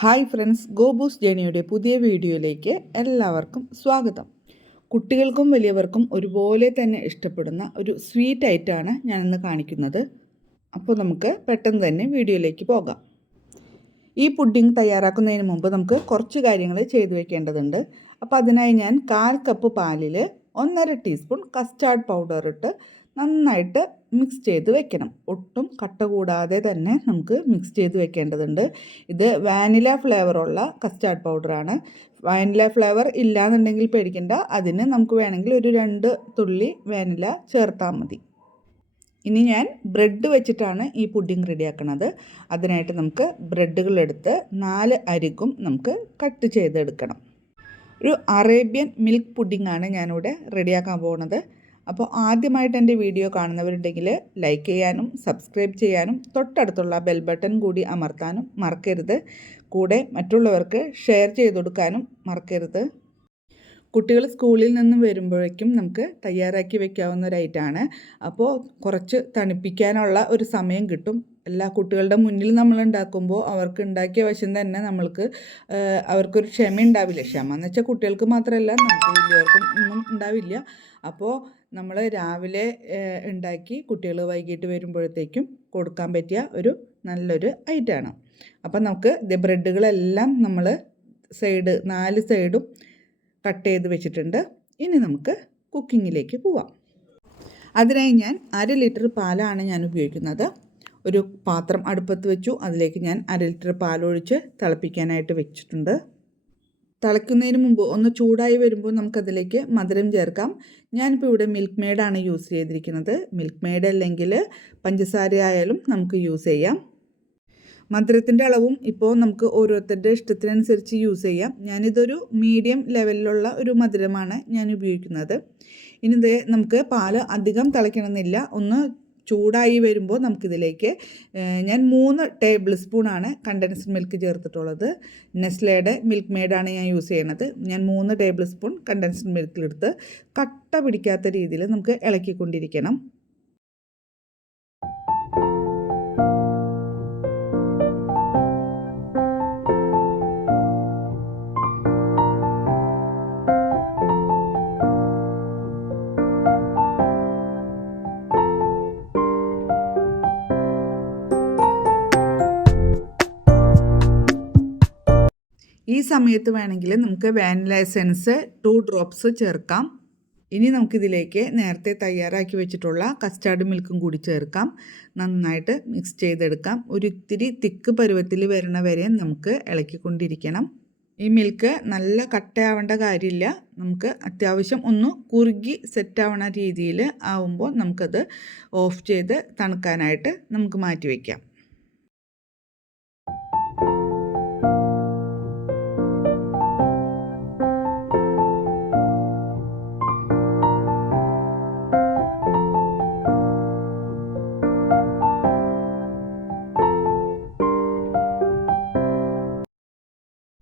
Hi friends ഗോബൂസ് ജേണിയുടെ പുതിയ വീഡിയോയിലേക്ക് എല്ലാവർക്കും സ്വാഗതം. കുട്ടികൾക്കും വലിയവർക്കും ഒരുപോലെ തന്നെ ഇഷ്ടപ്പെടുന്ന ഒരു സ്വീറ്റ് ഐറ്റമാണ് ഞാനിന്ന് കാണിക്കുന്നത്. അപ്പോൾ നമുക്ക് പെട്ടെന്ന് തന്നെ വീഡിയോയിലേക്ക് പോകാം. ഈ പുഡിംഗ് തയ്യാറാക്കുന്നതിന് മുമ്പ് നമുക്ക് കുറച്ച് കാര്യങ്ങൾ ചെയ്തു വെക്കേണ്ടതുണ്ട്. അപ്പോൾ അതിനായി ഞാൻ കാൽ കപ്പ് പാലിൽ ഒന്നര ടീസ്പൂൺ കസ്റ്റാർഡ് പൗഡർ ഇട്ട് നന്നായിട്ട് മിക്സ് ചെയ്ത് വെക്കണം. ഒട്ടും കട്ട കൂടാതെ തന്നെ നമുക്ക് മിക്സ് ചെയ്ത് വെക്കേണ്ടതുണ്ട്. ഇത് വാനില ഫ്ലേവറുള്ള കസ്റ്റാർഡ് പൗഡറാണ് വാനില ഫ്ലേവർ ഇല്ലാന്നുണ്ടെങ്കിൽ പേടിക്കണ്ട. അതിന് നമുക്ക് വേണമെങ്കിൽ ഒരു രണ്ട് തുള്ളി വാനില ചേർത്താൽ മതി. ഇനി ഞാൻ ബ്രെഡ് വെച്ചിട്ടാണ് ഈ പുഡിംഗ് റെഡിയാക്കുന്നത് അതിനായിട്ട് നമുക്ക് ബ്രെഡുകളെടുത്ത് നാല് അരിക്കും നമുക്ക് കട്ട് ചെയ്തെടുക്കണം. ഒരു അറേബ്യൻ മിൽക്ക് പുഡിംഗ് ആണ് ഞാനിവിടെ റെഡിയാക്കാൻ പോകുന്നത് അപ്പോൾ ആദ്യമായിട്ട് എന്റെ വീഡിയോ കാണുന്നവരുണ്ടെങ്കിൽ ലൈക്ക് ചെയ്യാനും സബ്സ്ക്രൈബ് ചെയ്യാനും തൊട്ടടുത്തുള്ള ബെൽ ബട്ടൺ കൂടി അമർത്താനും മറക്കരുത്. കൂടെ മറ്റുള്ളവർക്ക് ഷെയർ ചെയ്ത് കൊടുക്കാനും മറക്കരുത്. കുട്ടികൾ സ്കൂളിൽ നിന്ന് വരുമ്പോഴേക്കും നമുക്ക് തയ്യാറാക്കി വെക്കാവുന്ന ഒരു ഐറ്റമാണ് അപ്പോൾ കുറച്ച് തണുപ്പിക്കാനുള്ള ഒരു സമയം കിട്ടും. എല്ലാ കുട്ടികളുടെ മുന്നിൽ നമ്മൾ ഉണ്ടാക്കുമ്പോൾ അവർക്ക് ഉണ്ടാക്കിയ വശം തന്നെ നമ്മൾക്ക് അവർക്കൊരു ക്ഷമ ഉണ്ടാവില്ല ക്ഷമ എന്ന് വെച്ചാൽ കുട്ടികൾക്ക് മാത്രമല്ല നമുക്ക് വലിയവർക്കും ഒന്നും ഉണ്ടാവില്ല. അപ്പോൾ നമ്മൾ രാവിലെ ഉണ്ടാക്കി കുട്ടികൾ വൈകിട്ട് വരുമ്പോഴത്തേക്കും കൊടുക്കാൻ പറ്റിയ ഒരു നല്ലൊരു ഐറ്റമാണ്. അപ്പം നമുക്ക് ഇത് ബ്രെഡുകളെല്ലാം നമ്മൾ സൈഡ് നാല് സൈഡും കട്ട് ചെയ്ത് വെച്ചിട്ടുണ്ട്. ഇനി നമുക്ക് കുക്കിങ്ങിലേക്ക് പോവാം. അതിനായി ഞാൻ അര ലിറ്റർ പാലാണ് ഞാൻ ഉപയോഗിക്കുന്നത്. ഒരു പാത്രം അടുപ്പത്ത് വെച്ചു. അതിലേക്ക് ഞാൻ അര ലിറ്റർ പാലൊഴിച്ച് തിളപ്പിക്കാനായിട്ട് വെച്ചിട്ടുണ്ട്. തിളയ്ക്കുന്നതിന് മുമ്പ് ഒന്ന് ചൂടായി വരുമ്പോൾ നമുക്കതിലേക്ക് മധുരം ചേർക്കാം. ഞാനിപ്പോൾ ഇവിടെ മിൽക്ക് മെയ്ഡാണ് യൂസ് ചെയ്തിരിക്കുന്നത്. മിൽക്ക് മെയ്ഡ് അല്ലെങ്കിൽ പഞ്ചസാര ആയാലും നമുക്ക് യൂസ് ചെയ്യാം. മധുരത്തിന്റെ അളവും ഇപ്പോൾ നമുക്ക് ഓരോരുത്തരുടെ ഇഷ്ടത്തിനനുസരിച്ച് യൂസ് ചെയ്യാം. ഞാനിതൊരു മീഡിയം ലെവലിലുള്ള ഒരു മധുരമാണ് ഞാൻ ഉപയോഗിക്കുന്നത്. ഇനി നമുക്ക് പാൽ അധികം തിളയ്ക്കണമെന്നില്ല ഒന്ന് ചൂടായി വരുമ്പോൾ നമുക്കിതിലേക്ക് ഞാൻ മൂന്ന് ടേബിൾ സ്പൂണാണ് കണ്ടൻസ്ഡ് മിൽക്ക് ചേർത്തിട്ടുള്ളത്. നെസ്ലയുടെ മിൽക്ക് മെയ്ഡാണ് ഞാൻ യൂസ് ചെയ്യണത്. ഞാൻ മൂന്ന് ടേബിൾ സ്പൂൺ കണ്ടൻസ്ഡ് മിൽക്കിലെടുത്ത് കട്ട പിടിക്കാത്ത രീതിയിൽ നമുക്ക് ഇളക്കിക്കൊണ്ടിരിക്കണം. ഈ സമയത്ത് വേണമെങ്കിൽ നമുക്ക് വാനില എസെൻസ് ടു ഡ്രോപ്സ് ചേർക്കാം. ഇനി നമുക്കിതിലേക്ക് നേരത്തെ തയ്യാറാക്കി വെച്ചിട്ടുള്ള കസ്റ്റാർഡ് മിൽക്കും കൂടി ചേർക്കാം. നന്നായിട്ട് മിക്സ് ചെയ്തെടുക്കാം. ഒരിത്തിരി തിക്ക് പരുവത്തിൽ വരണ വരെ നമുക്ക് ഇളക്കിക്കൊണ്ടിരിക്കണം. ഈ മിൽക്ക് നല്ല കട്ടയാവേണ്ട കാര്യമില്ല. നമുക്ക് അത്യാവശ്യം ഒന്ന് കുറുകി സെറ്റാവണ രീതിയിൽ ആവുമ്പോൾ നമുക്കത് ഓഫ് ചെയ്ത് തണുക്കാനായിട്ട് നമുക്ക് മാറ്റി വയ്ക്കാം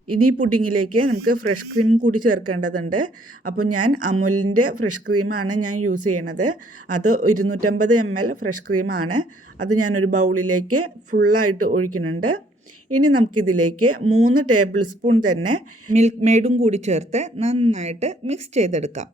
ഇനി പുഡിങ്ങിലേക്ക് നമുക്ക് ഫ്രഷ് ക്രീം കൂടി ചേർക്കേണ്ടതുണ്ട്. അപ്പോൾ ഞാൻ അമുലിന്റെ ഫ്രഷ് ക്രീമാണ് ഞാൻ യൂസ് ചെയ്യണത്. അത് ഇരുന്നൂറ്റമ്പത് എം എൽ ഫ്രഷ് ക്രീമാണ്. അത് ഞാനൊരു ബൗളിലേക്ക് ഫുള്ളായിട്ട് ഒഴിക്കുന്നുണ്ട്. ഇനി നമുക്കിതിലേക്ക് മൂന്ന് ടേബിൾ സ്പൂൺ തന്നെ മിൽക്ക് മെയ്ഡും കൂടി ചേർത്ത് നന്നായിട്ട് മിക്സ് ചെയ്തെടുക്കാം.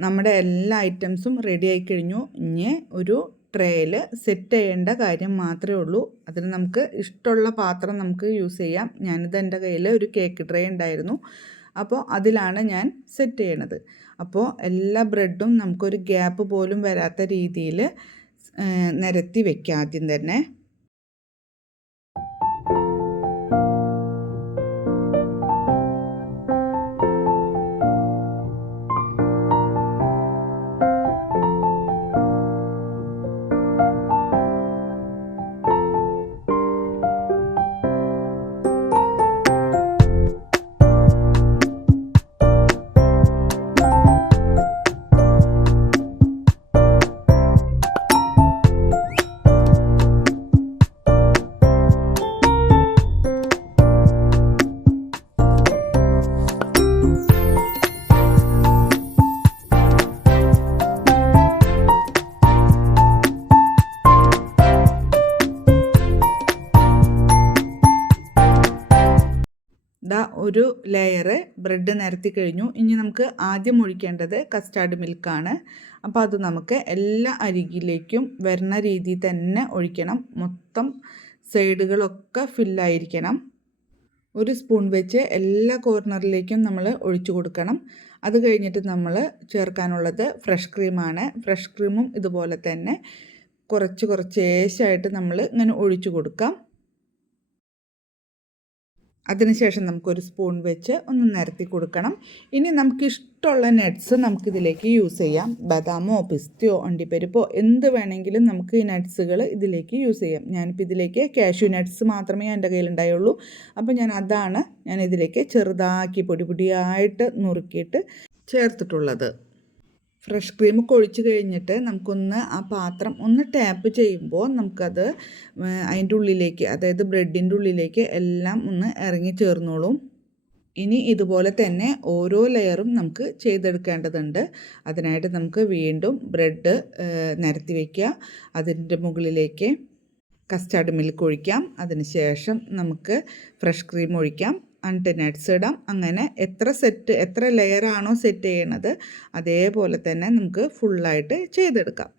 നമ്മുടെ എല്ലാ ഐറ്റംസും റെഡി ആയി കഴിഞ്ഞു. ഇനി ഒരു ട്രേയിൽ സെറ്റ് ചെയ്യേണ്ട കാര്യം മാത്രമേ ഉള്ളൂ. അതിന് നമുക്ക് ഇഷ്ടമുള്ള പാത്രം നമുക്ക് യൂസ് ചെയ്യാം. ഞാനിത് എന്റെ കയ്യിൽ ഒരു കേക്ക് ട്രേ ഉണ്ടായിരുന്നു. അപ്പോൾ അതിലാണ് ഞാൻ സെറ്റ് ചെയ്യണത്. അപ്പോൾ എല്ലാ ബ്രെഡും നമുക്കൊരു ഗ്യാപ്പ് പോലും വരാത്ത രീതിയിൽ നിരത്തി വെക്കാം ആദ്യം തന്നെ. ഒരു ലെയറ് ബ്രെഡ് നിരത്തി കഴിഞ്ഞു. ഇനി നമുക്ക് ആദ്യം ഒഴിക്കേണ്ടത് കസ്റ്റാർഡ് മിൽക്കാണ്. അപ്പോൾ അത് നമുക്ക് എല്ലാ അരികിലേക്കും വരുന്ന രീതിയിൽ തന്നെ ഒഴിക്കണം. മൊത്തം സൈഡുകളൊക്കെ ഫില്ലായിരിക്കണം. ഒരു സ്പൂൺ വെച്ച് എല്ലാ കോർണറിലേക്കും നമ്മൾ ഒഴിച്ചു കൊടുക്കണം. അത് കഴിഞ്ഞിട്ട് നമ്മൾ ചേർക്കാനുള്ളത് ഫ്രഷ് ക്രീമാണ്. ഫ്രഷ് ക്രീമും ഇതുപോലെ തന്നെ കുറച്ച് കുറച്ച് ഏശായിട്ട് നമ്മൾ ഇങ്ങനെ ഒഴിച്ചു കൊടുക്കാം. അതിനുശേഷം നമുക്കൊരു സ്പൂൺ വെച്ച് ഒന്ന് നിരത്തി കൊടുക്കണം. ഇനി നമുക്ക് ഇഷ്ടമുള്ള നട്ട്സ് നമുക്കിതിലേക്ക് യൂസ് ചെയ്യാം. ബദാമോ പിസ്തയോ അണ്ടിപ്പരിപ്പോ എന്ത് വേണമെങ്കിലും നമുക്ക് ഈ നട്ട്സുകൾ ഇതിലേക്ക് യൂസ് ചെയ്യാം. ഞാനിപ്പോൾ ഇതിലേക്ക് കാഷ്യൂ നട്ട്സ് മാത്രമേ എന്റെ കയ്യിലുണ്ടായുള്ളൂ. അപ്പോൾ ഞാൻ അതാണ് ഞാൻ ഇതിലേക്ക് ചെറുതാക്കി പൊടി പൊടിയായിട്ട് നുറുക്കിയിട്ട് ചേർത്തിട്ടുള്ളത്. ഫ്രഷ് ക്രീം കൊഴിച്ച് കഴിഞ്ഞിട്ട് നമുക്കൊന്ന് ആ പാത്രം ഒന്ന് ടാപ്പ് ചെയ്യുമ്പോൾ നമുക്കത് അതിന്റെ ഉള്ളിലേക്ക് അതായത് ബ്രെഡിന്റെ ഉള്ളിലേക്ക് എല്ലാം ഒന്ന് ഇറങ്ങി ചേർന്നോളും. ഇനി ഇതുപോലെ തന്നെ ഓരോ ലെയറും നമുക്ക് ചെയ്തെടുക്കേണ്ടതുണ്ട്. അതിനായിട്ട് നമുക്ക് വീണ്ടും ബ്രെഡ് നിരത്തി വയ്ക്കുക അതിന്റെ മുകളിലേക്ക് കസ്റ്റാർഡ് മിൽക്ക് ഒഴിക്കാം അതിന് ശേഷം നമുക്ക് ഫ്രഷ് ക്രീം ഒഴിക്കാം. എന്നിട്ട് നട്ട്സ് ഇടാം. അങ്ങനെ എത്ര സെറ്റ് എത്ര ലെയറാണോ സെറ്റ് ചെയ്യണത് അതേപോലെ തന്നെ നമുക്ക് ഫുള്ളായിട്ട് ചെയ്തെടുക്കാം.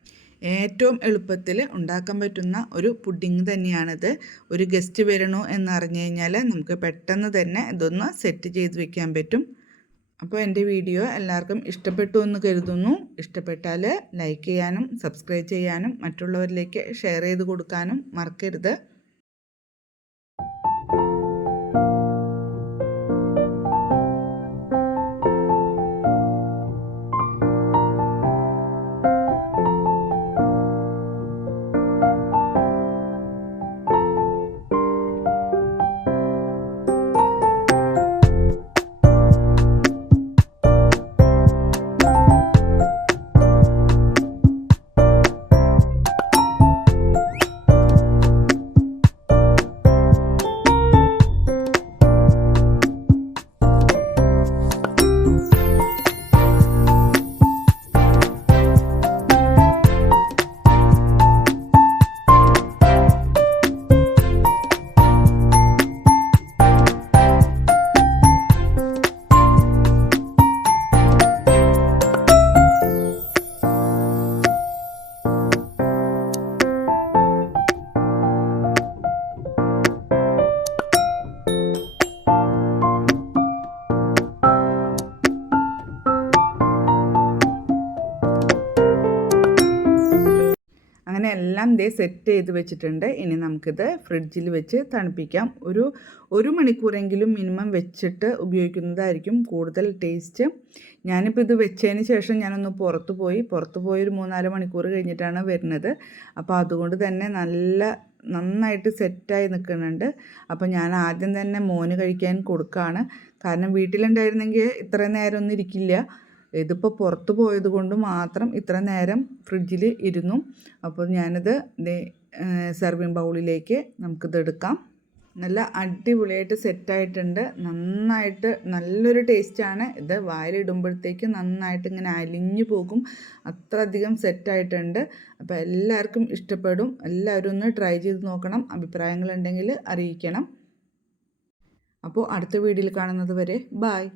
ഏറ്റവും എളുപ്പത്തിൽ ഉണ്ടാക്കാൻ പറ്റുന്ന ഒരു പുഡിങ് തന്നെയാണിത്. ഒരു ഗസ്റ്റ് വരണു എന്നറിഞ്ഞു കഴിഞ്ഞാൽ നമുക്ക് പെട്ടെന്ന് തന്നെ ഇതൊന്ന് സെറ്റ് ചെയ്ത് വെക്കാൻ പറ്റും. അപ്പോൾ എന്റെ വീഡിയോ എല്ലാവർക്കും ഇഷ്ടപ്പെട്ടു എന്ന് കരുതുന്നു. ഇഷ്ടപ്പെട്ടാൽ ലൈക്ക് ചെയ്യാനും സബ്സ്ക്രൈബ് ചെയ്യാനും മറ്റുള്ളവരിലേക്ക് ഷെയർ ചെയ്ത് കൊടുക്കാനും മറക്കരുത്. എല്ലാം സെറ്റ് ചെയ്ത് വെച്ചിട്ടുണ്ട്. ഇനി നമുക്കിത് ഫ്രിഡ്ജിൽ വെച്ച് തണുപ്പിക്കാം. ഒരു ഒരു മണിക്കൂറെങ്കിലും മിനിമം വെച്ചിട്ട് ഉപയോഗിക്കുന്നതായിരിക്കും കൂടുതൽ ടേസ്റ്റ് ഞാനിപ്പോൾ ഇത് വെച്ചതിന് ശേഷം ഞാനൊന്ന് പുറത്തു പോയി. പുറത്തു പോയി ഒരു മൂന്നാൽ മണിക്കൂർ കഴിഞ്ഞിട്ടാണ് വരുന്നത്. അപ്പോൾ അതുകൊണ്ട് തന്നെ നല്ല നന്നായിട്ട് സെറ്റായി നിൽക്കുന്നുണ്ട്. അപ്പോൾ ഞാൻ ആദ്യം തന്നെ മോന് കഴിക്കാൻ കൊടുക്കുകയാണ് കാരണം വീട്ടിലുണ്ടായിരുന്നെങ്കിൽ ഇത്രയും നേരം ഒന്നും ഇരിക്കില്ല. ഇതിപ്പോൾ പുറത്ത് പോയത് കൊണ്ട് മാത്രം ഇത്ര നേരം ഫ്രിഡ്ജിൽ ഇരുന്നു. അപ്പോൾ ഞാനിത് സെർവിങ് ബൗളിലേക്ക് നമുക്കിത് എടുക്കാം. നല്ല അടിപൊളിയായിട്ട് സെറ്റായിട്ടുണ്ട് നന്നായിട്ട് നല്ലൊരു ടേസ്റ്റാണ് ഇത് വായിലിടുമ്പോഴത്തേക്ക് നന്നായിട്ട് ഇങ്ങനെ അലിഞ്ഞു പോകും. അത്രയധികം സെറ്റായിട്ടുണ്ട് അപ്പോൾ എല്ലാവർക്കും ഇഷ്ടപ്പെടും. എല്ലാവരും ഒന്ന് ട്രൈ ചെയ്ത് നോക്കണം. അഭിപ്രായങ്ങളുണ്ടെങ്കിൽ അറിയിക്കണം. അപ്പോൾ അടുത്ത വീഡിയോയിൽ കാണുന്നത് വരെ ബായ്